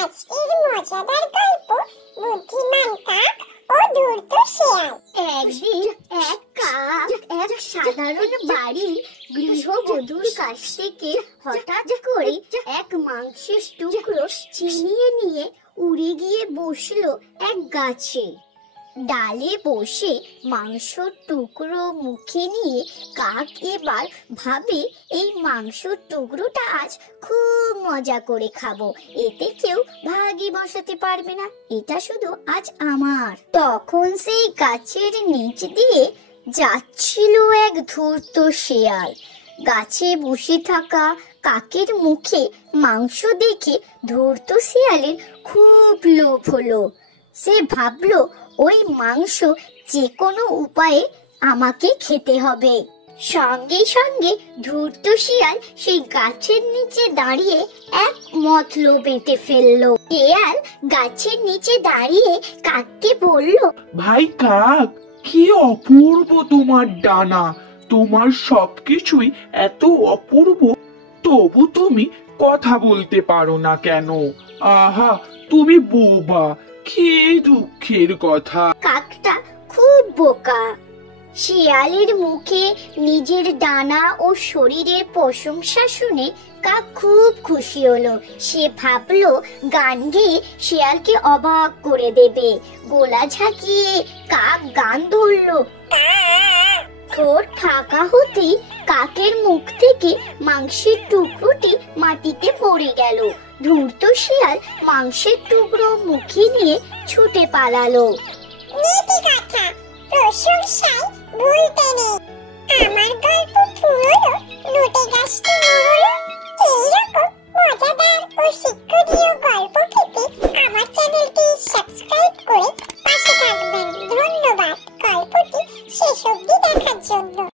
আজকের মজাদার গল্প বুদ্ধিমান কাক ও ধূর্ত শিয়াল। একদিন এক কাক এক সাধারণ বাড়ির গৃহবধূর কাছ থেকে হঠাৎ করে এক মাংসের টুকরো ছিনিয়ে নিয়ে উড়ে গিয়ে বসলো এক গাছে। ডালে বসে মাংসর টুকরো মুখে নিয়ে কাক এবার ভাবে এই মাংসর টুকরোটা আজ খুব মজা করে খাবো, এতে কেউ ভাগই বসাতে পারবে না, এটা শুধু আজ আমার। তখন সেই গাছের নিচ দিয়ে যাচ্ছিল এক ধূর্ত শেয়াল। গাছে বসে থাকা কাকের মুখে মাংস দেখে ধূর্ত শিয়ালের খুব লোভ হলো। সে ভাবলো ওই মাংস যে কোনো উপায়ে আমাকে খেতে হবে। সঙ্গে সঙ্গে ধূর্ত শিয়াল সেই গাছের নিচে দাঁড়িয়ে এক মতলব বেঁধে ফেললো। শিয়াল গাছের নিচে দাঁড়িয়ে কাককে বলল, ভাই কাক, কি অপূর্ব তোমার ডানা, তোমার সবকিছুই এত অপূর্ব, তবু তুমি কথা বলতে পারো না কেন? আহা, তুমি বোবা, কি দুঃখের কথা। কাকটা খুব বোকা। শিয়ালের মুখে নিজের ডানা ও শরীরের প্রশংসা শুনে কাক খুব খুশি হলো। সে ভাবলো গান গেয়ে শিয়ালকে অবাক করে দেবে। গলা ঝাঁকিয়ে কাক গান ধরলো। ঠোঁট ফাঁকা হতেই কাকের মুখ থেকে মাংসের টুকরোটি মাটিতে পড়ে গেল। ধূর্ত শিয়াল মাংসের টুকরো মুখে নিয়ে ছুটে পালালো। নীতি কথা, প্রশংসায় ভুলতে নেই। আমার গল্প পুরনো, নোটে গাছটি মোড়লো। এইরকম মজাদার ও শিক্ষণীয় গল্প পেতে আমার চ্যানেলটি সাবস্ক্রাইব করে পাশে থাকবেন। ধন্যবাদ গল্পটি শেষ অবধি দেখার জন্য।